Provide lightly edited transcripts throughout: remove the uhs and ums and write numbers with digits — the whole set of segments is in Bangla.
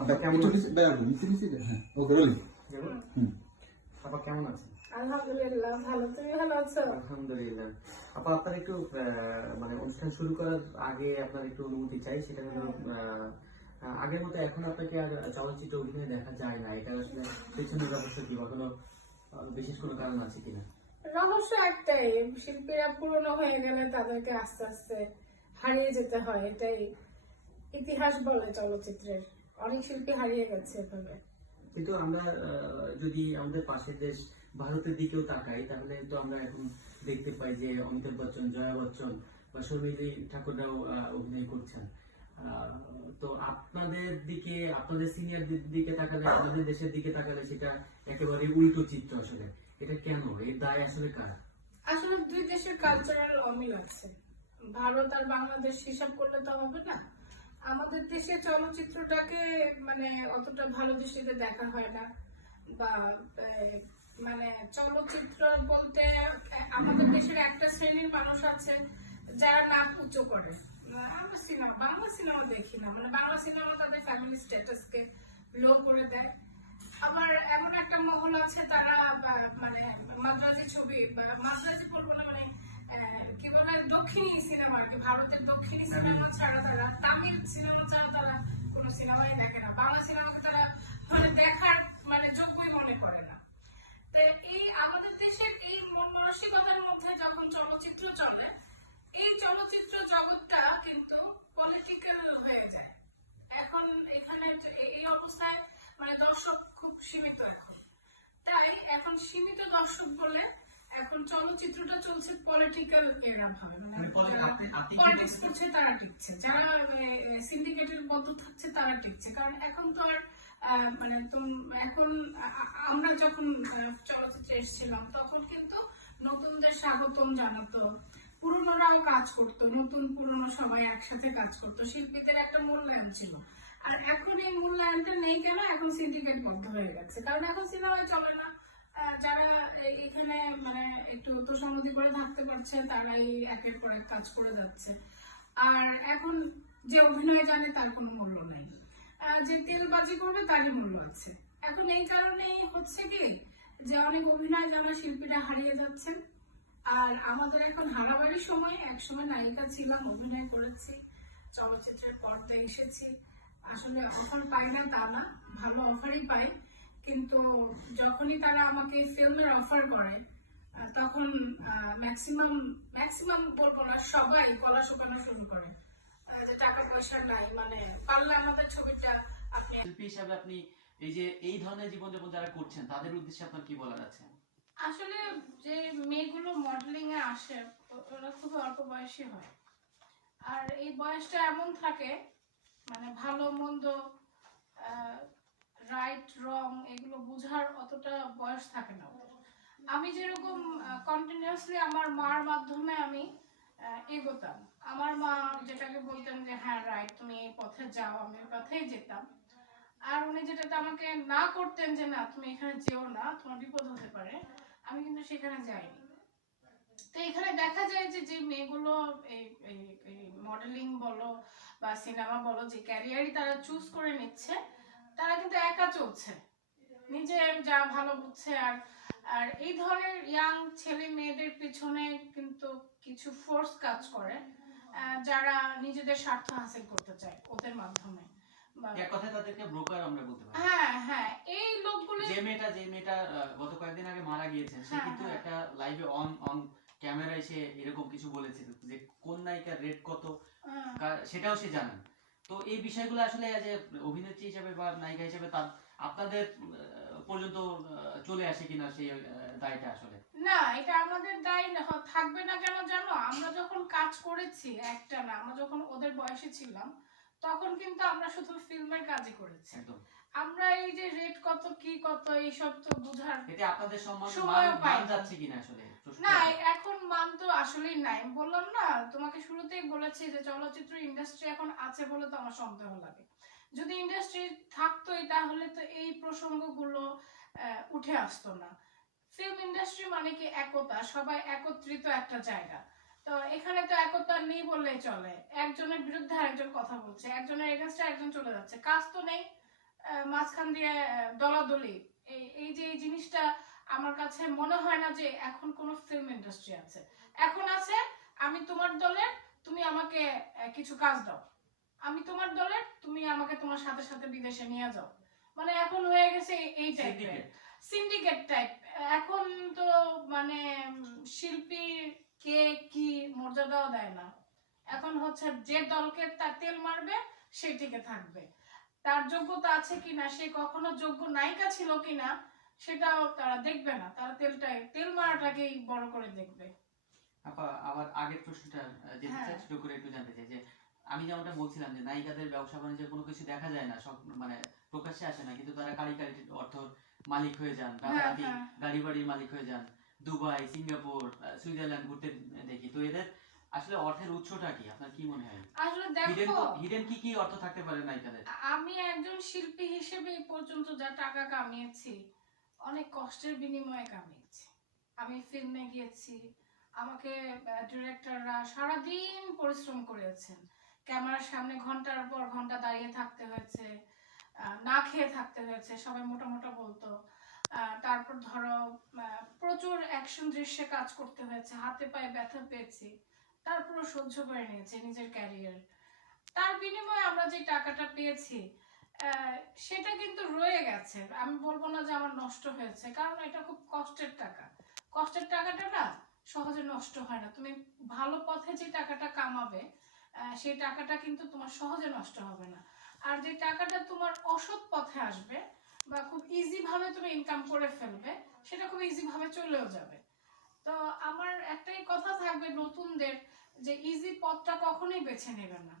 আপা কেমন হ্যাঁ ওকে রোলিং। আপা কেমন আছেন? আলহামদুলিল্লাহ ভালো, তুমি ভালো আছো? আলহামদুলিল্লাহ। আপা আপনার একটু মানে অনুষ্ঠান শুরু করার আগে আপনার একটু অনুমতি চাই, সেটা হলো আগের মতো এখন আপনাকে আর চলচ্চিত্র অভিনয়ে দেখা যায় না, এটা আসলে পেছনের রহস্য কি বা কোনো বিশেষ কোনো কারণ আছে কিনা? রহস্য একটাই, শিল্পীরা পুরনো হয়ে গেলে তাদেরকে আস্তে আস্তে হারিয়ে যেতে হয়, এটাই ইতিহাস বলে চলচ্চিত্রের। অনেক শিল্পী হারিয়ে গেছে এভাবে। কিন্তু আমরা যদি আমাদের পাশের দেশ ভারতের দিকেও তাকাই, তাহলে তো আমরা এখন দেখতে পাই যে অমিতাভ বচ্চন, জয়া বচ্চন বা শর্মিলী ঠাকুররাও অভিনয় করছেন। তো আপনাদের দিকে, আপনাদের সিনিয়রদের দিকে তাকালে, আমাদের দেশের দিকে তাকালে সেটা একেবারে উল্টো চিত্র। আসলে এটা কেন, এর দায় আসলে কার? আসলে দুই দেশের কালচারাল অমিল আছে, ভারত আর বাংলাদেশ হিসাব করলে তো হবে না। আমাদের দেশে চলচ্চিত্রটাকে মানে অতটা ভালো দৃষ্টিতে দেখা হয় না, বা মানে চলচ্চিত্র বলতে আমাদের দেশের একটা শ্রেণীর মানুষ আছে যারা নাক উঁচু করে। আমরা সিনেমা, বাংলা সিনেমা দেখি না, মানে বাংলা সিনেমা তাদের ফ্যামিলি স্ট্যাটাসকে লো করে দেয়। আবার এমন একটা মহল আছে তারা মানে মাদ্রাজি ছবি, মাদ্রাজি বলবো না, মানে কি বলে দক্ষিণী সিনেমা আর কি, ভারতের দক্ষিণী সিনেমা ছাড়া তারা, তামিল সিনেমা ছাড়া তারা কোনো সিনেমাই দেখে না, বাংলা সিনেমাকে তারা মানে দেখার মানে যোগ্যই মনে করে না। তো এই আমাদের দেশের এই মন মানসিকতার মধ্যে যখন চলচ্চিত্র চলে, এই চলচ্চিত্র জগৎটা কিন্তু পলিটিক্যাল হয়ে যায়। এখন এখানে এই অবস্থায় মানে দর্শক খুব সীমিত এখন, তাই এখন সীমিত দর্শক বলে এখন চলচ্চিত্রটা চলছে পলিটিক্যাল এরা ভাবে, মানে পলিটিক্স করছে তারা টিকছে, যারা সিন্ডিকেটের মধ্যে থাকছে তারা টিকছে। কারণ এখন তো আর মানে এখন আমরা যখন চলচ্চিত্রে এসেছিলাম তখন কিন্তু নতুনদের স্বাগতম জানাতো, পুরনোরাও কাজ করতো, নতুন পুরনো সবাই একসাথে কাজ করতো, শিল্পীদের একটা মূল্যায়ন ছিল। আর এখন এই মূল্যায়নটা নেই কেন? এখন সিন্ডিকেট বদ্ধ হয়ে গেছে, কারণ এখন সিনেমায় চলে না। যারা এখানে মানে একটু তোষামোদি করে থাকতে পারছে তারাই একের পর এক কাজ করে যাচ্ছে। আর এখন যে অভিনয় জানে তার কোনো মূল্য নাই, যে তেলবাজি করবে তারই মূল্য আছে। এখন এই কারণেই হচ্ছে কি যে অনেক অভিনয় জানা শিল্পীরা হারিয়ে যাচ্ছেন। আর আমাদের এখন হারাবাড়ির সময়, এক সময় নায়িকা ছিলাম, অভিনয় করেছি, চলচ্চিত্রের পর্দায় এসেছি, আসলে অফার পাই না তা না, ভালো অফারই পাই, কিন্তু যখনই তারা আমাকে ফিল্মের অফার করে তখন ম্যাক্সিমাম ম্যাক্সিমাম বলবো না, সবাই গলা শুকানো শুরু করে যে টাকা পয়সা নাই, মানে পারলে আমাদের ছবিটা আপনি। শিল্পী হিসাবে আপনি এই যে এই ধরনের জীবনযাপন যারা করছেন তাদের উদ্দেশ্যে আপনার কি বলার আছে? আসলে যে মেয়েগুলো মডেলিং এ আসে ওরা খুব অল্প বয়সী হয়, আর এই বয়সটা এমন থাকে মানে ভালো মন্দ, রাইট রং এগুলো বুঝার অতটা বয়স থাকে না ওদের। আমি যেরকম কন্টিনিউয়াসলি আমার মার মাধ্যমে আমি এগোতাম, আমার মা যেটাকে বলতেন যে হ্যাঁ রাইট তুমি এই পথে যাও, আমি ওই পথেই যেতাম। আর উনি যেটাতে আমাকে না করতেন যে না তুমি এখানে যেও না, তোমার বিপদ হতে পারে, আমি কিন্তু সেখানে যাইনি। তো এখানে দেখা যায় যে যে মেয়েগুলো এই মডেলিং বলো বা সিনেমা বলো, যে ক্যারিয়ারই তারা চুজ করে নিচ্ছে, তারা কিন্তু একা চলছে, নিজে যা ভালো বুঝছে। আর আর এই ধরনের ইয়াং ছেলে মেয়েদের পিছনে কিন্তু কিছু ফোর্স কাজ করে, যারা নিজেদের স্বার্থ হাসিল করতে চায় ওদের মাধ্যমে। এক কথায় তাদেরকে ব্রোকার আমরা বলতে পারি। হ্যাঁ হ্যাঁ, এই লোকগুলো, যে মেয়েটা গত কয়েকদিন আগে মারা গিয়েছেন, সে কিন্তু একটা লাইভে অন ক্যামেরা এসে এরকম কিছু বলেছিল যে কোন নায়িকার রেট কত সেটাও সে জানেন। তো এই বিষয়গুলো আসলে যে অভিনেত্রী হিসেবে বা নায়িকা হিসেবে আপনাদের পর্যন্ত চলে আসে কিনা সেই দায়টা? আসলে না, এটা আমাদের দায় থাকবে না কেন জানো? আমরা যখন কাজ করেছি একটা না, আমরা যখন ওদের বয়সে ছিলাম তখন কিন্তু আমরা শুধু ফিল্মের কাজই করেছি। আমরা এই যে রেট কত কি কত এইসব তো বুঝার এতে আপনাদের সময় মান যাচ্ছে কিনা আসলে না, এখন মান তো আসলেই নাই। বললাম না তোমাকে শুরুতেই বলেছি যে চলচ্চিত্র ইন্ডাস্ট্রি এখন আছে বলে তো আমার সন্দেহ লাগে। যদি ইন্ডাস্ট্রি থাকতোই তাহলে তো এই প্রসঙ্গগুলো উঠে আসতো না। ফিল্ম ইন্ডাস্ট্রি মানে কি একতা, সবাই একত্রিত একটা জায়গা। তো এখানে তো একতা নেই বললেই চলে, একজনের বিরুদ্ধে আরেকজন কথা বলছে, একজনের এগেইনস্টে একজন চলে যাচ্ছে, কাজ তো নেই। মাঝখান দিয়ে দলাদলি, এই যে এই জিনিসটা আমার কাছে মনে হয় না যে এখন কোনো ফিল্ম ইন্ডাস্ট্রি আছে। এখন আছে আমি তোমার দলের, তুমি আমাকে কিছু কাজ দাও, আমি তোমার দলের, তুমি আমাকে তোমার সাথে সাথে বিদেশে নিয়ে যাও। মানে এখন হয়ে গেছে এই টাইপের সিন্ডিকেট টাইপ। এখন তো মানে শিল্পী কে কি মর্যাদাও দেয় না। এখন হচ্ছে যে দলকে তার তেল মারবে সে টিকে থাকবে, তার যোগ্যতা আছে কিনা, সে কখনো যোগ্য নায়িকা ছিল কিনা সেটাও তারা দেখবে না, তারা তেল মারাটাকেই বড় করে দেখবে। আপা আবার আগের প্রশ্নটা যেতে চাই, ছোট করে একটু জানতে চাই যে আমি যেমনটা বলছিলাম যে নায়িকাদের ব্যবসা বাণিজ্যের কোনো কিছু দেখা যায় না, সব মানে প্রকাশ্যে আসে না, কিন্তু তারা কারি কারি অর্থ মালিক হয়ে যান, রাতারাতি গাড়ি বাড়ির মালিক হয়ে যান, দুবাই, সিঙ্গাপুর, সুইজারল্যান্ড ঘুরতে দেখি। তো এদের আসলে অর্থের উৎসটা কি, আপনার কি মনে হয়? আসলে দেখো, হিডেন কি কি অর্থ থাকতে পারে নায়িকাদের? আমি একজন শিল্পী হিসেবে এই পর্যন্ত যা টাকা কামিয়েছি অনেক কষ্টের বিনিময়ে কামিয়েছি। আমি ফিল্মে গিয়েছি, আমাকে ডিরেক্টররা সারাদিন পরিশ্রম করেছেন, ক্যামেরার সামনে ঘন্টার পর ঘন্টা দাঁড়িয়ে থাকতে হয়েছে, না খেয়ে থাকতে হয়েছে, সবাই মোটা মোটা বলতো। তারপর ধরো প্রচুর অ্যাকশন দৃশ্যে কাজ করতে হয়েছে, হাতে পায়ে ব্যথা পেয়েছি, তারপরও সহ্য করে নিয়েছি নিজের ক্যারিয়ার। তার বিনিময়ে আমরা যে টাকাটা পেয়েছি সেটা কিন্তু রয়ে গেছে। আমি বলবো না যে আমার নষ্ট হয়েছে, কারণ এটা খুব কষ্টের টাকা। কষ্টের টাকাটা না সহজে নষ্ট হয় না। তুমি ভালো পথে যে টাকাটা কামাবে সেই টাকাটা কিন্তু তোমার সহজে নষ্ট হবে না। আর যে টাকাটা তোমার অসৎ পথে আসবে বা খুব ইজি ভাবে তুমি ইনকাম করে ফেলবে, সেটা খুব ইজি ভাবে চলেও যাবে। তো আমার একটাই কথা থাকবে নতুনদের, যে ইজি পথটা কখনোই বেছে নেবে না।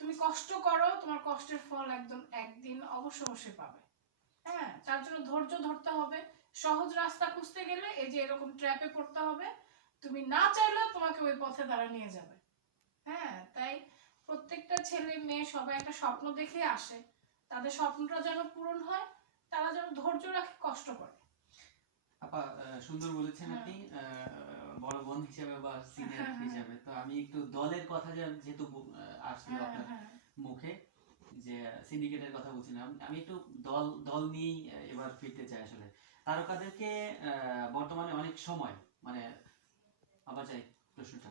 তুমি কষ্ট করো, তোমার কষ্টের ফল একদম একদিন অবশ্যই পাবে। হ্যাঁ, তার জন্য ধৈর্য ধরতে হবে। সহজ রাস্তা খুঁজতে গেলে এই যে এরকম ট্র্যাপে পড়তে হবে, তুমি না চাইলেও তোমাকে ওই পথে তারা নিয়ে যাবে। হ্যাঁ, তাই প্রত্যেকটা ছেলে মেয়ে সবাই একটা স্বপ্ন দেখে আসে, তাদের স্বপ্নটা যেন পূরণ হয়, তারা যেন ধৈর্য রাখে, কষ্ট করে। আপা সুন্দর বলেছেন আপনি, বড় বোন হিসেবে বা সিনিয়র হিসেবে। তো আমি একটু দলের কথা যেহেতু আসছিল আপনার মুখে, যে সিন্ডিকেটের কথা বলছিলাম, আমি একটু দল নিয়েই এবার ফিরতে চাই। আসলে তারকাদেরকে বর্তমানে অনেক সময় মানে আবার যাই প্রশ্নটা,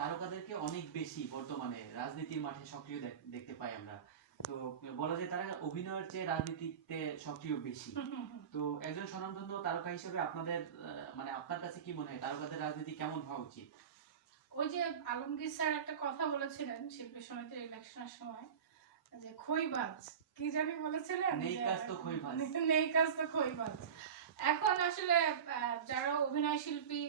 তারকাদেরকে অনেক বেশি বর্তমানে রাজনীতির মাঠে সক্রিয় দেখতে পাই আমরা। তো বলা যায় তারা অভিনয়ের চেয়ে রাজনীতিতে সক্রিয় বেশি। তো একজন স্বনামধন্য তারকা হিসেবে আপনাদের মানে আপনার কাছে কি মনে হয় তারকাদের রাজনীতি কেমন হওয়া উচিত? ওই যে আলমগীর স্যার একটা কথা বলেছিলেন শিল্পী সমিতির ইলেকশনের সময়, যে খইবাজ, কি জানি বলেছিলেন, নেই কাজ তো খইবাজ। নেই কাজ তো খইবাজ। এখন আসলে যারা অভিনয় শিল্পী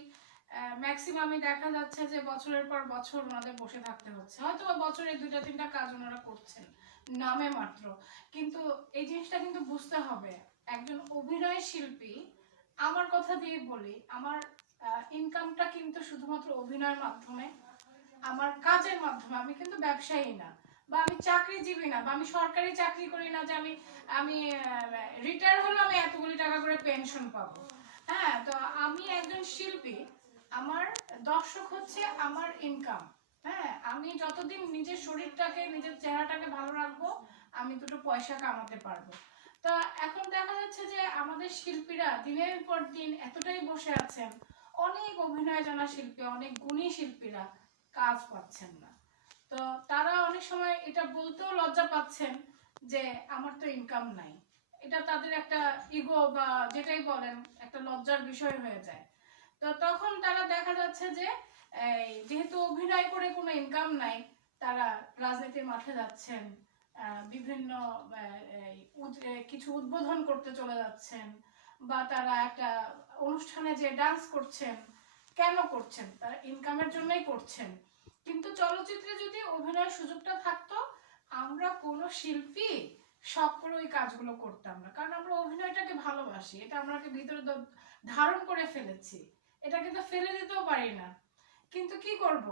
ম্যাক্সিমামই দেখা যাচ্ছে যে বছরের পর বছর ওনাদের বসে থাকতে হচ্ছে, হয়তো বছরে 2-3টা কাজ ওনারা করছেন নামে মাত্র। কিন্তু এই জিনিসটা কিন্তু বুঝতে হবে, একজন অভিনয় শিল্পী, আমার কথা দিয়ে বলি, আমার ইনকামটা কিন্তু শুধুমাত্র অভিনয়ের মাধ্যমে, আমার কাজের মাধ্যমে। আমি কিন্তু ব্যবসায়ী না, বা আমি চাকরিজীবী না, বা আমি সরকারি চাকরি করি না যে আমি আমি রিটায়ার হলে আমি এতগুলি টাকা করে পেনশন পাবো। হ্যাঁ, তো আমি একজন শিল্পী, আমার দর্শক হচ্ছে আমার ইনকাম। হ্যাঁ, আমি যতদিন নিজের শরীরটাকে, নিজের চেহারাটাকে ভালো রাখবো, আমি দুটো পয়সা কামাতে পারবো। তো এখন দেখা যাচ্ছে যে আমাদের শিল্পীরা দিনের পর দিন এতটাই বসে আছেন, অনেক অভিনয় জানা শিল্পী, অনেক গুণী শিল্পীরা কাজ পাচ্ছেন না। তো তারা অনেক সময় এটা বলতেও লজ্জা পাচ্ছেন যে আমার তো ইনকাম নাই। এটা তাদের একটা ইগো বা যেটাই বলেন একটা লজ্জার বিষয় হয়ে যায়। তো তখন তারা দেখা যাচ্ছে যে যেহেতু অভিনয় করে কোনো ইনকাম নাই, তারা রাজনীতির মাঠে যাচ্ছেন, বিভিন্ন কিছু উদ্বোধন করতে চলে যাচ্ছেন, বা তারা একটা অনুষ্ঠানে যে ডান্স করছেন। কেন করছেন? তারা ইনকামের জন্যই করছেন। কিন্তু চলচ্চিত্রে যদি অভিনয়ের সুযোগটা থাকতো, আমরা কোনো শিল্পী শখ করে ওই কাজগুলো করতাম না, কারণ আমরা অভিনয়টাকে ভালোবাসি, এটা আমরাকে ভিতরে ধারণ করে ফেলেছি, এটাকে তো ফেলে দিতেও পারি না। কিন্তু কি করব,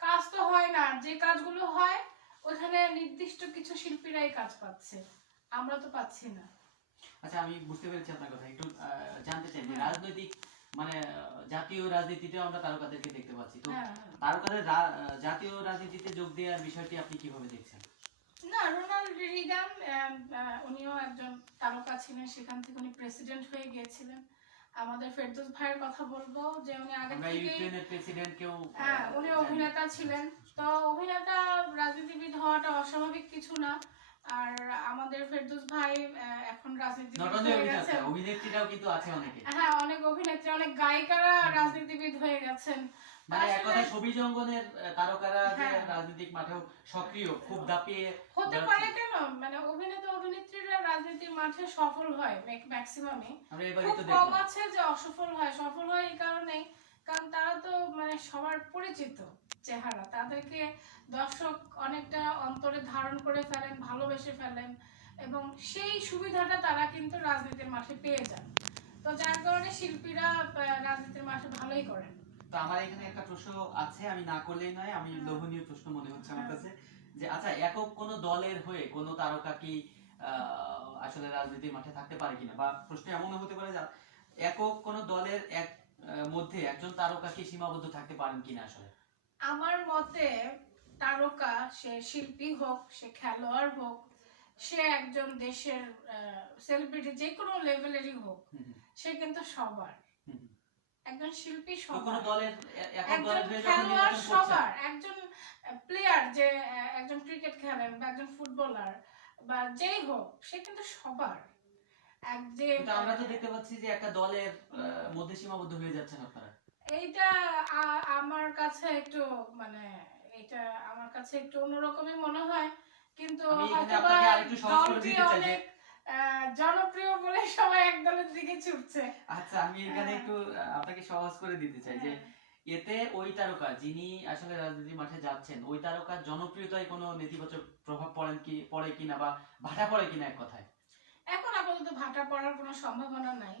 কাজ তো হয় না। যে কাজগুলো হয় ওখানে নির্দিষ্ট কিছু শিল্পীরাই কাজ পাচ্ছে, আমরা তো পাচ্ছি না। আচ্ছা, আমি বুঝতে পেরেছি আপনার কথা। একটু জানতে চাই যে রাজনৈতিক মানে জাতীয় রাজনীতিতে আমরা তারকাদেরকে দেখতে পাচ্ছি, তো তারকাদের জাতীয় রাজনীতিতে যোগ দেওয়ার বিষয়টি আপনি কিভাবে দেখছেন? না, রোনাল্ড রিগান উনিও একজন তারকা ছিলেন, সেখান থেকে উনি প্রেসিডেন্ট হয়ে গিয়েছিলেন। আমাদের ফেরদৌস ভাইয়ের কথা বলবো যে উনি আগে আমরা থেকেই ইউক্রেনের প্রেসিডেন্টকেও উনি অভিনেতা ছিলেন। তো অভিনেতা রাজনীতিবিদ হওয়াটা অস্বাভাবিক কিছু না। আর আমাদের ফেরদৌস ভাই এখন রাজনীতিবিদ নট অনলি হয়ে অভিনেতা, গেছেন। অভিনেত্রীরাও কিন্তু আছে অনেকে। হ্যাঁ, অনেক অভিনেত্রী, অনেক গায়িকারা রাজনীতিবিদ হয়ে গেছেন। মানে এক আসলে কথায় ছবিজ অঙ্গনের তারকারা যে হ্যাঁ। রাজনৈতিক মাঠেও সক্রিয়, খুব দাপিয়ে হতে বেড়াচ্ছে। পারে কেন, মানে অভিনেতা অভিনেত্রীরা রাজনীতির মাঠে সফল হয় ম্যাক্সিমামই। আমরা এবারই খুব তো কম দেখলাম। আছে যে অসফল হয়। সফল হয় এই কারণেই, কারণ তারা তো মানে সবার পরিচিত চেহারা, তাদেরকে দর্শক অনেকটা অন্তরে ধারণ করে ফেলেন, ভালোবেসে ফেলেন, এবং সেই সুবিধাটা তারা কিন্তু রাজনীতির মাঠে পেয়ে যান। তো যার কারণে শিল্পীরা রাজনীতির মাঠে ভালোই করেন। তো আমার এখানে একটা প্রশ্ন আছে, আমি না করলেই নয়, আমি লোভনীয় প্রশ্ন মনে হচ্ছে আমার কাছে, যে আচ্ছা একক কোন দলের হয়ে কোন তারকা কি আসলে রাজনীতির মাঠে থাকতে পারে কিনা, বা প্রশ্ন এমনও হতে পারে যে একক কোন দলের মধ্যে একজন তারকা কি সীমাবদ্ধ থাকতে পারেন কিনা আসলে। আমার মতে তারকা, সে শিল্পী হোক, সে খেলোয়াড় হোক, সে একজন দেশের সেলিব্রিটি, যে কোনো লেভেলেরই হোক, সে কিন্তু সবার। একজন শিল্পী তো কোন সবার, দলের একক একজন দলের হয়ে যখন খেলোয়াড় নির্বাচন সবার, করছেন, একজন প্লেয়ার যে একজন ক্রিকেট খেলেন বা একজন ফুটবলার বা যেই হোক, সে কিন্তু সবার। যে কিন্তু আমরা তো দেখতে পাচ্ছি যে একটা দলের মধ্যে সীমাবদ্ধ হয়ে যাচ্ছেন আপনারা। এইটা আমার কাছে একটু মানে এটা আমার কাছে একটু অন্যরকমই মনে হয়। কিন্তু আমি এখানে হয়তোবা আপনাকে আরেকটু সহজ করে দলটি দিতে চাই যে অনেক জনপ্রিয় বলে সবাই এক দলের দিকে ছুটছে। আচ্ছা আমি এখানে একটু আপনাকে সহজ করে দিতে চাই যে এতে ওই তারকা যিনি আসলে রাজনীতির মাঠে যাচ্ছেন, ওই তারকার জনপ্রিয়তায় কোনো নেতিবাচক প্রভাব পড়ে কিনা বা ভাটা পড়ে কিনা এক কথায়। এখন আপাতত ভাটা পড়ার কোনো সম্ভাবনা নাই।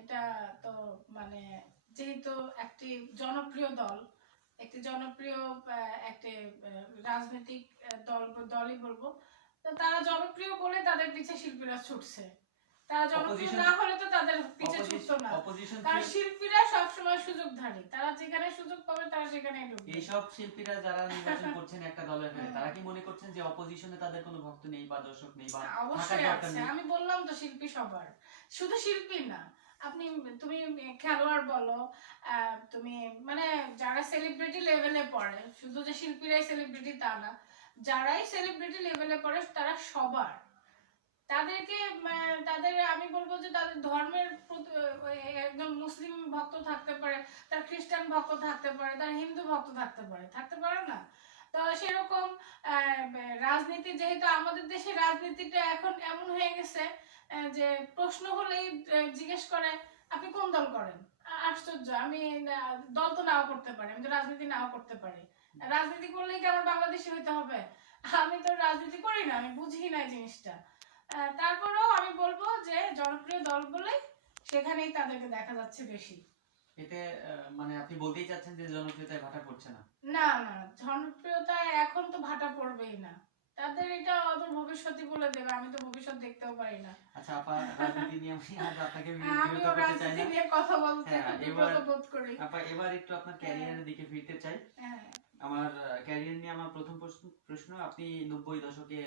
এটা তো মানে যেহেতু একটি জনপ্রিয় দল, একটি জনপ্রিয় একটি রাজনৈতিক দলই বলবো, তো তারা জনপ্রিয় বলে তাদের পিছে শিল্পীরা ছুটছে। তারা জনপ্রিয় না হলে তো তাদের পিছে ছুটতো না, কারণ শিল্পীরা সবসময় সুযোগধারী, তারা যেখানে সুযোগ পাবে তারা সেখানেই ঢুকবে। এইসব শিল্পীরা যারা নির্বাচন করছেন একটা দলের হয়ে, তারা কি মনে করছেন যে অপোজিশনে তাদের কোনো ভক্ত নেই বা দর্শক নেই বা অবশ্যই আছে। আমি বললাম তো শিল্পী সবার, শুধু শিল্পী না, তুমি খেলোয়াড় বলো, তুমি মানে যারা সেলিব্রিটি লেভেলে পড়ে, শুধু যে শিল্পীরাই সেলিব্রিটি তা না, যারাই সেলিব্রিটি লেভেলে পড়ে তারা সবার। তাদেরকে তাদের আমি বলবো যে তাদের ধর্মের একজন মুসলিম ভক্ত থাকতে পারে, তার খ্রিস্টান ভক্ত থাকতে পারে, তার হিন্দু ভক্ত থাকতে পারে না। তো সেরকম রাজনীতি, যেহেতু আমাদের দেশে রাজনীতিটা এখন এমন হয়ে গেছে যে প্রশ্ন হলেই জিজ্ঞেস করে আপনি কোন দল করেন। আশ্চর্য, আমি দল তো নাও করতে পারি, আমি তো রাজনীতি নাও করতে পারি। রাজনীতি করলেই কি আমার বাংলাদেশি হইতে হবে? আমি তো রাজনীতি করি না, আমি বুঝি না জিনিসটা। তারপরেও আমি বলবো যে জনপ্রিয় দল বলে সেখানেই তাদেরকে দেখা যাচ্ছে বেশি। এতে মানে আপনি বলতেই চাচ্ছেন যে জনপ্রিয়তায় ভাটা পড়ছে না? না না, জনপ্রিয়তায় এখন তো ভাটা পড়বেই না, তাদের এটা অদূর ভবিষ্যৎই বলে দেবে, আমি তো ভবিষ্যৎ দেখতেও পারি না। আচ্ছা আপা, রাজনীতি নিয়ে আমি আপনাকে আমি রাজনীতি নিয়ে কথা বলতে বিব্রত বোধ করি। আপা এবার একটু আপনার ক্যারিয়ারের দিকে ফিরতে চাই। আমার ক্যারিয়ার নিয়ে আমার প্রথম প্রশ্ন, আপনি 90 দশকে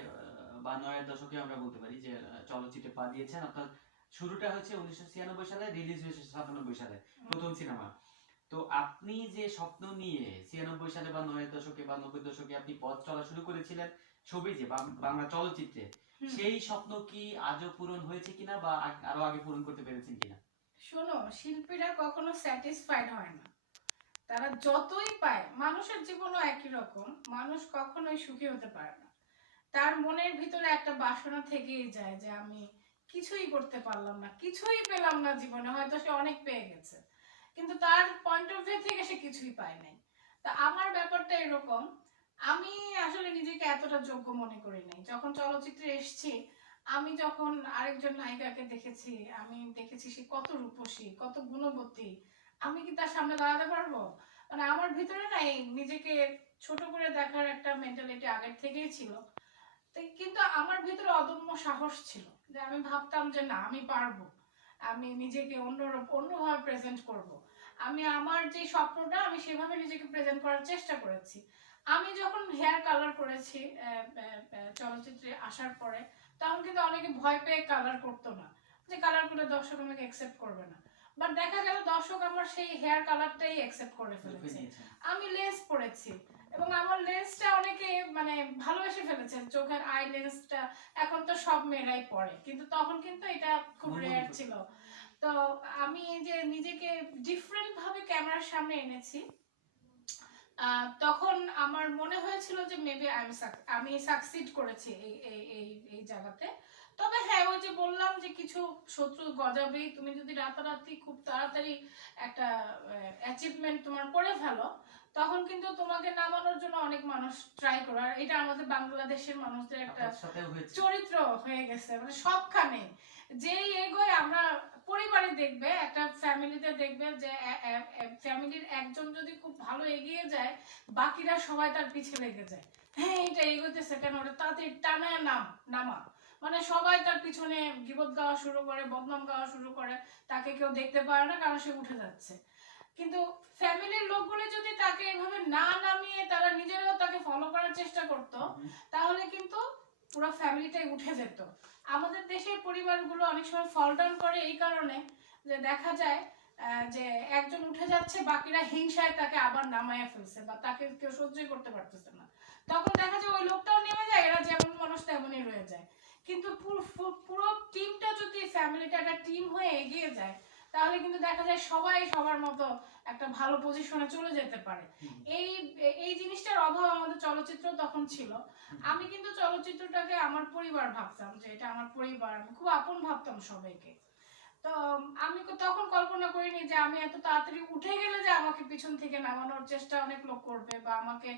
বা 90 দশকে আমরা বলতে পারি যে চলচ্চিত্রে পা দিয়েছেন। আপনার শুরুটা হচ্ছে 1996 সালে, রিলিজ হয়েছে 97 সালে প্রথম সিনেমা। তো আপনি যে স্বপ্ন নিয়ে 96 সালে বা 90 দশকে বা 90 দশকে আপনি পথ চলা শুরু করেছিলেন ছবি যে বাংলা চলচ্চিত্রে, সেই স্বপ্ন কি আজও পূরণ হয়েছে কিনা বা আরো আগে পূরণ করতে পেরেছেন কিনা? শোনো, শিল্পীরা কখনো স্যাটিসফাইড হয় না, তারা যতই পায়। মানুষের জীবনও একই রকম, মানুষ কখনোই সুখী হতে পারে না। তার মনের ভিতরে একটা বাসনা থেকেই যায় যে আমি কিছুই করতে পারলাম না, কিছুই পেলাম না জীবনে। হয়তো সে অনেক পেয়ে গেছে, কিন্তু তার পয়েন্ট অফ ভিউ থেকে সে কিছুই পায় নাই। তা আমার ব্যাপারটা এরকম, আমি আসলে নিজেকে এতটা যোগ্য মনে করি নাই। যখন চলচ্চিত্রে এসেছি, আমি যখন আরেকজন নায়িকাকে দেখেছি, আমি দেখেছি সে কত রূপসী, কত গুণবতী, আমি কি তার সামনে দাঁড়াতে পারবো? মানে আমার ভিতরে না এই নিজেকে ছোট করে দেখার একটা মেন্টালিটি আগের থেকেই ছিল। কিন্তু আমার ভিতরে অদম্য সাহস ছিল, যে আমি ভাবতাম যে না, আমি পারবো, আমি নিজেকে অন্যভাবে প্রেজেন্ট করব। আমি আমার যে স্বপ্নটা, আমি সেভাবে নিজেকে প্রেজেন্ট করার চেষ্টা করেছি। আমি যখন হেয়ার কালার করেছি চলচ্চিত্রে আসার পরে, তখন কিন্তু অনেকে ভয় পেয়ে কালার করতো না, যে কালার করলে দর্শক আমাকে অ্যাকসেপ্ট করবে না। বাট দেখা গেল দর্শক আমার সেই হেয়ার কালারটাই অ্যাকসেপ্ট করে ফেলেছে। আমি লেন্স পরেছি এবং আমার লেন্সটা অনেকে মানে ভালোবেসে ফেলেছেন, চোখের আই লেন্সটা এখন তো সব মেয়েরাই পরে, কিন্তু তখন কিন্তু এটা খুব রেয়ার ছিল। তো আমি যে নিজেকে ডিফারেন্ট ভাবে ক্যামেরার সামনে এনেছি, তখন আমার মনে হয়েছিল যে মেবি আমি সাকসিড করেছি এই জায়গাতে। তবে হ্যাঁ, ওই যে বললাম যে কিছু শত্রু গজাবেই, তুমি যদি রাতারাতি খুব তাড়াতাড়ি একটা অ্যাচিভমেন্ট তোমার করে ফেলো, তখন কিন্তু তোমাকে নামানোর জন্য অনেক মানুষ ট্রাই করে। আর এটা আমাদের বাংলাদেশের মানুষদের একটা চরিত্র হয়ে গেছে, মানে সবখানে যেই এগোয়, আমরা পরিবারে দেখবে, একটা ফ্যামিলিতে দেখবে যে ফ্যামিলির একজন যদি খুব ভালো এগিয়ে যায়, বাকিরা সবাই তার পিছে লেগে যায়। হ্যাঁ, এটা এগোতেছে কেন, ওটা তাড়াতাড়ি টানায় নামা, মানে সবাই তার পিছনে গীবত গাওয়া শুরু করে, বদনাম গাওয়া শুরু করে, তাকে কেউ দেখতে পারে না কারণ সে উঠে যাচ্ছে। কিন্তু ফ্যামিলির লোকগুলো যদি তাকে এভাবে না নামিয়ে তারা নিজেরাও তাকে ফলো করার চেষ্টা করত, তাহলে কিন্তু পুরো ফ্যামিলিটাই উঠে যেত। আমাদের দেশের পরিবারগুলো অনেক সময় ফল ডাউন করে এই কারণে যে দেখা যায় যে একজন উঠে যাচ্ছে, বাকিরা হিংসায় তাকে আবার নামায়া ফেলছে বা তাকে কেউ সহ্যই করতে পারতেছে না, তখন দেখা যায় ওই লোকটাও নেমে যায়, এরা যেমন মানুষ তেমনই রয়ে যায়। কিন্তু পুরো টিমটা যদি, ফ্যামিলিটা একটা টিম হয়ে এগিয়ে যায়, তাহলে কিন্তু দেখা যায় সবাই সবার মতো একটা ভালো পজিশনে চলে যেতে পারে। এই জিনিসটার অভাব আমাদের চলচ্চিত্র তখন ছিল। আমি কিন্তু চলচ্চিত্রটাকে আমার পরিবার ভাবতাম, যে এটা আমার পরিবার, আমি খুব আপন ভাবতাম সবাইকে। তো আমি তখন কল্পনা করিনি যে আমি এত তাড়াতাড়ি উঠে গেলে যে আমাকে পিছন থেকে নামানোর চেষ্টা অনেক লোক করবে, বা আমাকে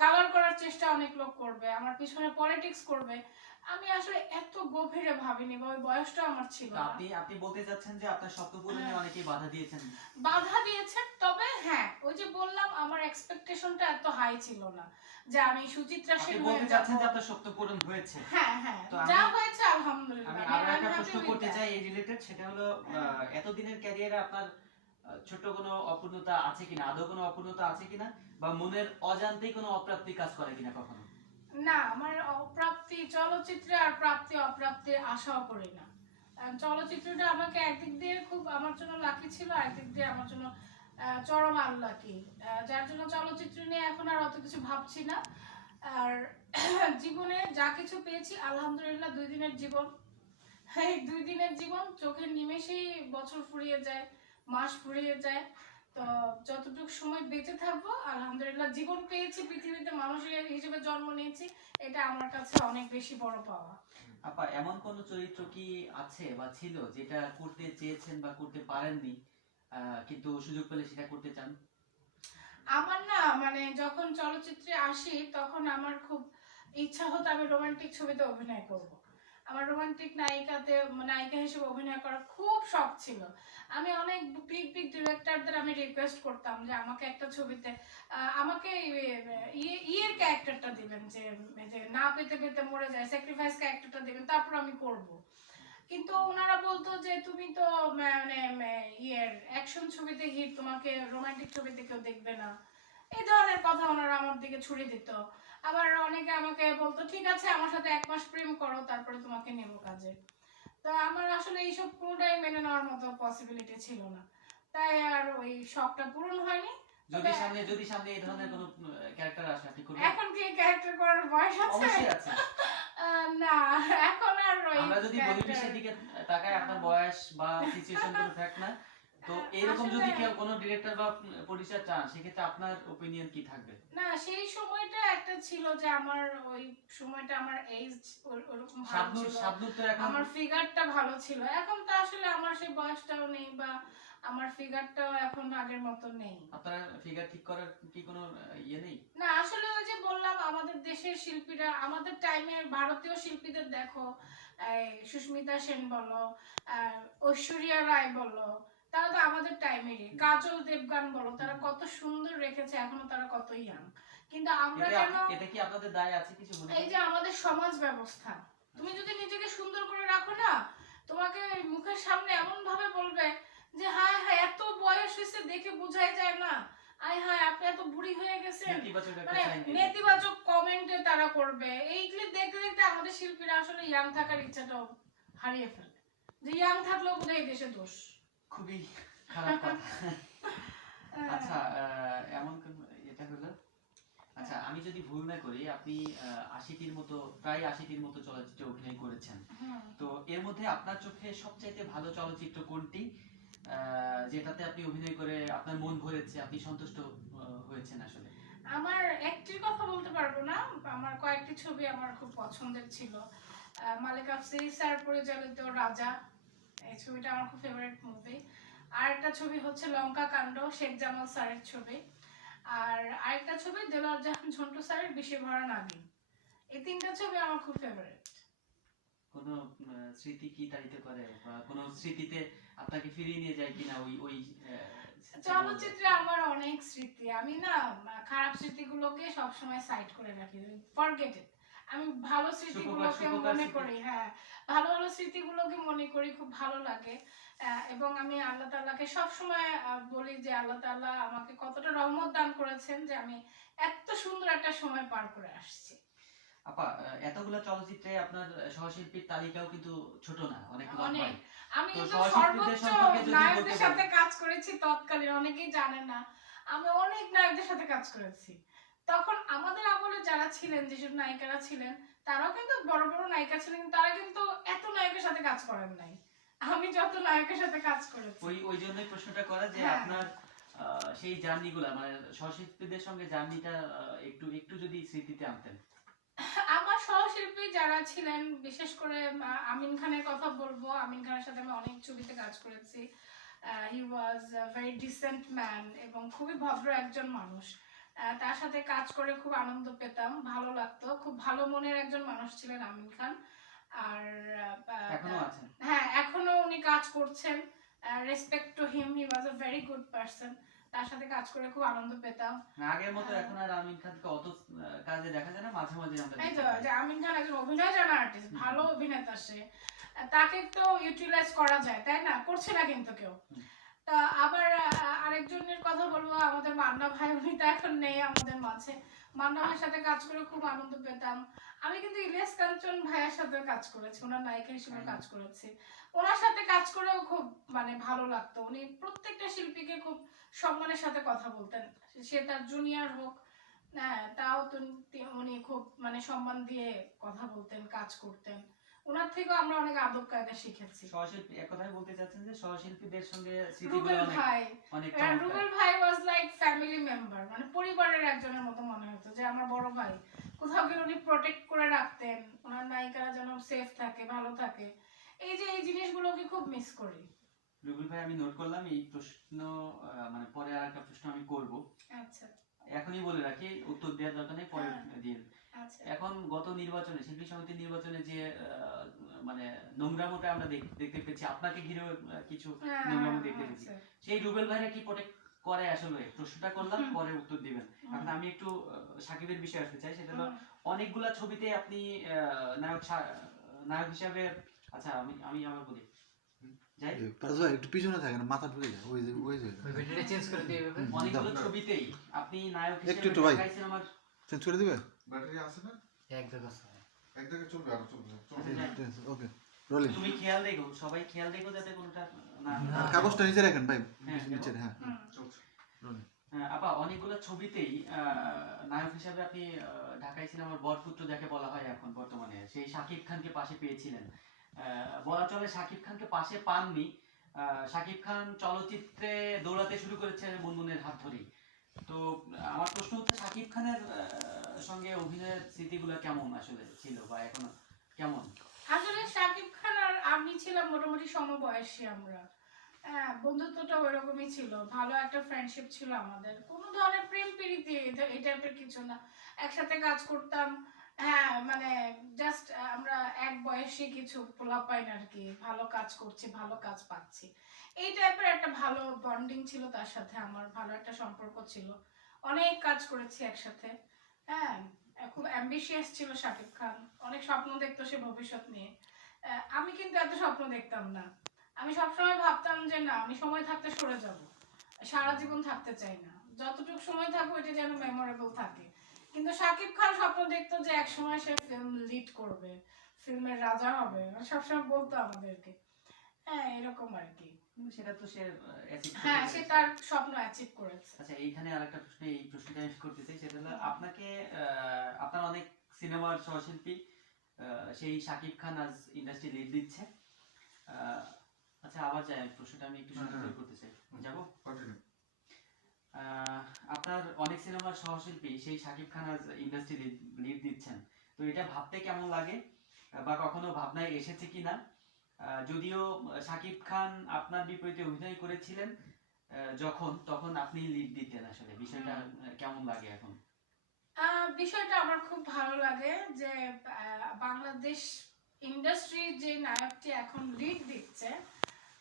কাভার করার চেষ্টা অনেক লোক করবে, আমার পিছনে পলিটিক্স করবে। আমি আসলে এত গভীরে ভাবিনি, বা ওই বয়সটা আমার ছিল না। আপনি বলতে যাচ্ছেন যে আপনার স্বপ্ন পূরণে অনেকেই বাধা দিয়েছেন। তবে হ্যাঁ, ওই যে বললাম আমার এক্সপেকটেশনটা এত হাই ছিল না যে আমি সুচিত্রা সেন হয়ে বলতে যাচ্ছেন যে আপনার স্বপ্ন পূরণ হয়েছে। হ্যাঁ, যা হয়েছে আলহামদুলিল্লাহ। আমি আরো একটা প্রশ্ন করতে চাই এই রিলেটেড, সেটা হলো এতদিনের ক্যারিয়ারে আপনার ছোট কোনো অপূর্ণতা আছে কিনা, আদৌ কোনো অপূর্ণতা আছে কিনা, বা মনের অজান্তেই কোনো অপ্রাপ্তি কাজ করে কিনা কখনো? না, আমার অপ্রাপ্তি চলচ্চিত্রে আর প্রাপ্তি অপ্রাপ্তির আশাও করি না। চলচ্চিত্রটা আমাকে একদিক দিয়ে খুব আমার জন্য লাকি ছিল, একদিক দিয়ে আমার জন্য চরম আনলাকি, যার জন্য চলচ্চিত্র নিয়ে এখন আর অত কিছু ভাবছি না। আর জীবনে যা কিছু পেয়েছি আলহামদুলিল্লাহ, 2 দিনের জীবন, এই 2 দিনের জীবন চোখের নিমেষেই বছর ফুরিয়ে যায়, মাস ফুরিয়ে যায়। তো যতটুকু সময় বেঁচে থাকবো আলহামদুলিল্লাহ, জীবন পেয়েছি, পৃথিবীতে মানুষের হিসেবে জন্ম নিয়েছি, এটা আমার কাছে অনেক বেশি বড় পাওয়া। আপা, এমন কোন চরিত্র কি আছে বা ছিল যেটা করতে চেয়েছেন বা করতে পারেননি, কিন্তু সুযোগ পেলে সেটা করতে চান? আমার না, মানে যখন চলচ্চিত্রে আসি তখন আমার খুব ইচ্ছা হতো আমি রোমান্টিক ছবিতে অভিনয় করব। আমার রোমান্টিক নায়িকা হিসেবে অভিনয় করার খুব শখ ছিল। আমি অনেক বিগ ডিরেক্টরদের আমি রিকোয়েস্ট করতাম যে আমাকে একটা ছবিতে আমাকে ইয়ের ক্যারেক্টারটা দিবেন, যে না পেতে পেতে মরে যায়, স্যাক্রিফাইস ক্যারেক্টারটা দিবেন, তারপর আমি করব। কিন্তু ওনারা বলতো যে তুমি তো মানে ইয়ের অ্যাকশন ছবিতে হিট, তোমাকে রোমান্টিক ছবিতে কেউ দেখবে না, এই ধরনের কথা ওনারা আমার দিকে ছুড়ে দিত। আবার অনেকে আমাকে বলতো ঠিক আছে আমার সাথে 1 মাস প্রেম করো, তারপরে তোমাকে নেব কাজে। তো আমার আসলে এইসব কোনোটাই মেনে নেওয়ার মতো পসিবিলিটি ছিল না, তাই আর ওই শখটা পূরণ হয়নি। যদি সামনে এই ধরনের কোনো ক্যারেক্টার আসে আপনি করবেন? এখন কি ক্যারেক্টার করার বয়স আছে? অবশ্যই আছে। না, এখন আর ওই আমরা যদি বহির্বিশ্বের দিকে তাকাই, আপনার বয়স বা সিচুয়েশন কোনো ফ্যাক্ট না, তো এরকম যদি কেউ কোনো ডিরেক্টর বা প্রোডিউসার চান, সেক্ষেত্রে আপনার ওপিনিয়ন কি থাকবে? না, সেই সময়টা একটা ছিল যে আমার ওই সময়টা আমার এজ ওরকম ভালো ছিল, আমার ফিগারটা ভালো ছিল। এখন তো আসলে আমার সেই বয়সটাও নেই, বা আমার ফিগারটাও এখন আগের মতো নেই। আপনার ফিগার ঠিক করার কি কোনো ইয়ে নেই? না, আসলে ওই যে বললাম আমাদের দেশের শিল্পীরা, আমাদের টাইমের ভারতীয় শিল্পীদের দেখো, সুস্মিতা সেন বলো, ঐশ্বরিয়া রায় বলো, তারা তো আমাদের টাইমেরই, কাজল দেবগান বলো, তারা কত সুন্দর রেখেছে, এখনো তারা কত ইয়াং। কিন্তু আমরা কেন, এটা কি আপনাদের দায় আছে কিছু? এই যে আমাদের সমাজ ব্যবস্থা, তুমি যদি নিজেকে সুন্দর করে রাখো না, তোমাকে মুখের সামনে এমন ভাবে বলবে যে হায় হায় এত বয়স হয়েছে দেখে বোঝাই যায় না, আয় হায় আপনি এত বুড়ি হয়ে গেছেন, নেতিবাচক একটা মানে sign দিবে। নেতিবাচক কমেন্টে তারা করবে। এইগুলি দেখতে দেখতে আমাদের শিল্পীরা আসলে ইয়াং থাকার ইচ্ছাটাও হারিয়ে ফেলে, যে ইয়াং থাকলেও বোধহয় এই দেশে দোষ। খুবই খারাপ কথা। আচ্ছা এমন এটা হলো, আচ্ছা আমি যদি ভুল না করি আপনি 80টির মতো, প্রায় 80টির মতো চলচ্চিত্রে অভিনয় করেছেন। হুম। তো এর মধ্যে আপনার চোখে সবচাইতে ভালো চলচ্চিত্র কোনটি, যেটাতে আপনি অভিনয় করে আপনার মন ভরেছে, আপনি সন্তুষ্ট হয়েছেন আসলে? আমার একটির কথা বলতে পারবো না, আমার কয়েকটি ছবি আমার খুব পছন্দের ছিল। মালিক আফসারি স্যার পরিচালিত রাজা, এই ছবিটা আমার খুব ফেভারিট মুভি। আর একটা ছবি হচ্ছে লঙ্কা কাণ্ড, শেখ জামাল স্যারের ছবি। আর আরেকটা ছবি দেলোয়ার জাহান ঝন্টু স্যারের বিষে ভরা নাগিন। এই তিনটা ছবি আমার খুব ফেভারিট। কোনো স্মৃতি কি তাড়িত করে, বা কোনো স্মৃতিতে আপনাকে ফিরিয়ে নিয়ে যায় কিনা ওই ওই চলচ্চিত্রে আমার অনেক স্মৃতি, আমি না খারাপ স্মৃতিগুলোকে সবসময় সাইড করে রাখি, ফরগেট ইট। আমি ভালো স্মৃতিগুলোকে মনে করি, হ্যাঁ ভালো ভালো স্মৃতিগুলোকে মনে করি, খুব ভালো লাগে। এবং আমি আল্লাহ তাআলাকে সবসময় বলি যে আল্লাহ তাআলা আমাকে কতটা রহমত দান করেছেন যে আমি এত সুন্দর একটা সময় পার করে আসছি। আপা এতগুলো চলচ্চিত্রে আপনার সহশিল্পীর তালিকাও কিন্তু ছোট না, অনেক লম্বা। অনেক, আমি তো কিন্তু সহশিল্পীদের সর্বোচ্চ সম্পর্কে যদি নায়কদের বলতে সাথে পারেন। কাজ করেছি তৎকালীন, অনেকেই জানে না আমি অনেক নায়কদের সাথে কাজ করেছি। তখন আমাদের আমলে যারা ছিলেন, যেসব নায়িকারা ছিলেন, তারাও কিন্তু বড় বড় নায়িকা ছিলেন, কিন্তু তারা কিন্তু এত নায়কের সাথে কাজ করেন নাই আমি যত নায়কের সাথে কাজ করেছি। ওই ওই জন্যই প্রশ্নটা করা যে হ্যাঁ। আপনার সেই জার্নিগুলা, মানে সহশিল্পীদের সঙ্গে জার্নিটা একটু একটু যদি স্মৃতিতে আনতেন। আমার সহশিল্পী যারা ছিলেন, বিশেষ করে আমিন খানের কথা বলবো। আমিন খানের সাথে আমি অনেক ছবিতে কাজ করেছি। হি ওয়াজ ভেরি ডিসেন্ট ম্যান এবং খুবই ভদ্র একজন মানুষ। তার সাথে কাজ করে খুব আনন্দ পেতাম, ভালো লাগতো। খুব ভালো মনের একজন মানুষ ছিলেন আমিন খান। আর এখনো আছেন? হ্যাঁ, এখনো উনি কাজ করছেন। Respect to him, he was a very good person. তার সাথে কাজ করে খুব আনন্দ পেতাম। না, আগের মতো এখন আর আমিন খানকে অত কাজে দেখা যায় না, মাঝে মাঝে আমরা এই দেখতে তো পাই। যে আমিন খান একজন অভিনয় জানা আর্টিস্ট, ভালো অভিনেতা সে, তাকে তো ইউটিলাইজ করা যায়, তাই না? করছে না কিন্তু কেউ। তা আবার আরেকজনের কথা বলবো, আমাদের মান্না ভাই, উনি তো এখন নেই আমাদের মাঝে। মান্না ভাইয়ের সাথে কাজ করে খুব আনন্দ পেতাম। আমি কিন্তু ইলিয়াস কাঞ্চন ভাইয়ের সাথে কাজ করেছি, ওনার নায়িকা হিসেবে কাজ করেছি। ওনার সাথে কাজ করেও খুব মানে ভালো লাগতো। উনি প্রত্যেকটা শিল্পীকে খুব সম্মানের সাথে কথা বলতেন, সে তার জুনিয়র হোক, হ্যাঁ তাও তো উনি খুব মানে সম্মান দিয়ে কথা বলতেন, কাজ করতেন। ওনার থেকেও আমরা অনেক আদব কায়দা শিখেছি। সহশিল্পী এক কথায় বলতে চাচ্ছেন যে সহশিল্পীদের সঙ্গে স্মৃতিগুলো রুবেল অনেক ভাই, অনেক রুবেল ভাই ওয়াজ লাইক ফ্যামিলি মেম্বার, মানে পরিবারের একজনের মতো মনে হতো যে আমার বড় ভাই। কোথাও গেলে উনি প্রোটেক্ট করে রাখতেন, ওনার নায়িকারা যেন সেফ থাকে, ভালো থাকে। এই যে এই জিনিসগুলোকে খুব মিস করি। রুবেল ভাই, আমি নোট করলাম এই প্রশ্ন, মানে পরে আর একটা প্রশ্ন আমি করব। আচ্ছা এখনই বলে রাখি, উত্তর দেওয়ার দরকার নেই, পরে দিয়ে। আচ্ছা। এখন গত নির্বাচনে, শিল্পী সমিতি নির্বাচনে যে মানে নোংরামোটা আমরা দেখতে পেয়েছি, আপনাকে ঘিরেও কিছু নোংরামো দেখতে পেয়েছি। সেই রুবেল ভাইরা কি প্রোটেক্ট করে আসলে? প্রশ্নটা করলাম, পরে উত্তর দিবেন। এখন আমি একটু সাকিবের বিষয়ে আসতে চাই, সেটা হলো অনেকগুলা ছবিতে আপনি নায়ক হিসাবে, আচ্ছা আমি আমার বলি যাই, একটু পিছনে থাকে না, মাথা ঢুকে যায় ওই যে ওই ভিডিওটা চেঞ্জ করে দিয়ে দেবে। অনেকগুলো ছবিতেই আপনি নায়ক একটু হিসেবে ভাই। দেখাইছেন আমার। চেঞ্জ করে দিবে ব্যাটারি আছে না? এক দেখা এক জায়গায় চলবে, আর চলবে ওকে রোলিং। তুমি খেয়াল দেখো, সবাই খেয়াল দেখো যাতে কোনটা না। আর কাগজটা নিচে রাখেন ভাই, হ্যাঁ, নিচে। হ্যাঁ চলছে। রোলিং। আপা অনেকগুলো ছবিতেই নায়ক হিসাবে আপনি ঢাকাই সিনেমার বরপুত্র যাকে বলা হয় এখন বর্তমানে, সেই শাকিব খানকে পাশে পেয়েছিলেন। বলা চলে শাকিব খানকে পাশে পাননি। শাকিব খান চলচ্চিত্রে দৌড়াতে শুরু করেছে মুনমুনের হাত ধরেই। তো আমার প্রশ্ন হচ্ছে, শাকিব খানের সঙ্গে অভিনয়ের স্মৃতিগুলো কেমন আসলে ছিল, বা এখনো কেমন? আসলে শাকিব খান আর আমি ছিলাম মোটামুটি সমবয়সী আমরা। হ্যাঁ, বন্ধুত্বটা ওইরকমই ছিল, ভালো একটা ফ্রেন্ডশিপ ছিল আমাদের। কোনো ধরনের প্রেম প্রীতি এই টাইপের কিছু না, একসাথে কাজ করতাম। হ্যাঁ মানে জাস্ট আমরা এক বয়সী কিছু পোলাপাইন আর কি, ভালো কাজ করছি, ভালো কাজ পাচ্ছি, এই টাইপের একটা ভালো বন্ডিং ছিল তার সাথে আমার, ভালো একটা সম্পর্ক ছিল। অনেক কাজ করেছি একসাথে। হ্যাঁ, খুব অ্যাম্বিশিয়াস ছিল শাকিব খান, অনেক স্বপ্ন দেখতো সে ভবিষ্যৎ নিয়ে। আমি কিন্তু এত স্বপ্ন দেখতাম না। আমি সবসময় ভাবতাম যে না, আমি সময় থাকতে সরে যাব, সারা জীবন থাকতে চাই না। যতটুকু সময় থাকবো এটা যেন মেমোরেবল থাকে। কিন্তু শাকিব খান স্বপ্ন দেখতো যে এক সময় সে ফিল্ম লিড করবে, ফিল্মের রাজা হবে, সবসময় বলতো আমাদেরকে। হ্যাঁ, এরকম আর কি। সেটা তো সে achieve করতে হ্যাঁ, সে পেরেছে। তার স্বপ্ন অ্যাচিভ করেছে। আচ্ছা, এইখানে আরেকটা প্রশ্ন, এই প্রশ্নটা আমি করতে চাই, সেটা হলো আপনাকে আপনার অনেক সিনেমার সহশিল্পী সেই শাকিব খান আজ ইন্ডাস্ট্রি লিড দিচ্ছে। আচ্ছা, আবার যাই, প্রশ্নটা আমি একটু সুন্দর করে করতে চাই, যাবো? কন্টিনিউ। আপনার অনেক সিনেমার সহশিল্পী সেই শাকিব খান আজ ইন্ডাস্ট্রি লিড দিচ্ছেন, তো এটা ভাবতে কেমন লাগে বা কখনো ভাবনায় এসেছে কিনা? যদিও শাকিব খান আপনার বিপরীতে অভিনয় করেছিলেন তখন আপনি লিড দিতেন, আসলে বিষয়টা কেমন লাগে এখন? বিষয়টা আমার খুব ভালো লাগে যে বাংলাদেশ ইন্ডাস্ট্রি যে নায়কটি এখন লিড দিচ্ছে,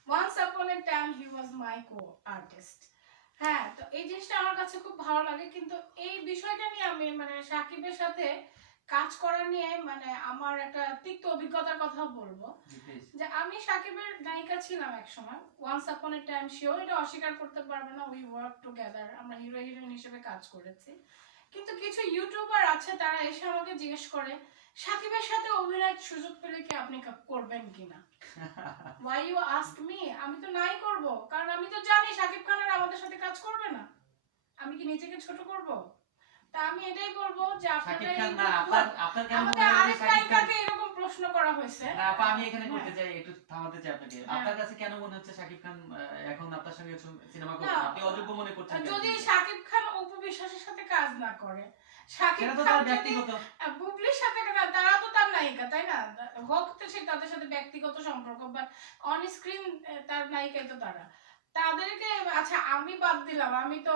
once upon A time he was my co artist. হ্যাঁ, তো এই জিনিসটা আমার কাছে খুব ভালো লাগে। কিন্তু এই বিষয়টা নিয়ে আমি মানে সাকিবের সাথে কাজ করা নিয়ে মানে আমার একটা তিক্ত অভিজ্ঞতার কথা বলবো। জি, please। যে আমি সাকিবের নায়িকা ছিলাম এক সময়, ওয়ান্স আপন এ টাইম, সেও এটা অস্বীকার করতে পারবে না, উই ওয়ার্ক টুগেদার, আমরা হিরো হিরোইন হিসেবে কাজ করেছি। কিন্তু কিছু ইউটিউবার আছে, তারা এসে আমাকে জিজ্ঞেস করে সাকিবের সাথে অভিনয়ের সুযোগ পেলে কি আপনি করবেন কিনা। Why you ask me? আমি তো নাই করব, কারণ আমি তো জানি সাকিব খানের আমাদের সাথে কাজ করবে না। আমি কি নিজেকে ছোট করব? তা আমি এটাই বলবো যে শাকিব আপনারা খান না, আপনার কেন মনে আমাদের হয় যে আরেক শাকিব খান? নায়িকাকে এরকম প্রশ্ন করা হয়েছে। না আপা, আমি এখানে করতে চাই, একটু থামাতে চাই আপনাকে। হ্যাঁ। আপনার কাছে কেন মনে হচ্ছে শাকিব খান এখন আপনার সঙ্গে সিনেমা না, করবেন? আপনি অযোগ্য মনে করছেন কেন? যদি সাকিব খান অপু বিশ্বাসের সাথে কাজ না করে, সাকিব সেটা তো খান তার যদি ব্যক্তিগত। বুবলির সাথে তারা তো তার নায়িকা, তাই না? হোক তো সে তাদের সাথে ব্যক্তিগত সম্পর্ক, বাট অন স্ক্রিন তার নায়িকাই তো তারা। তাদেরকে আচ্ছা আমি বাদ দিলাম, আমি তো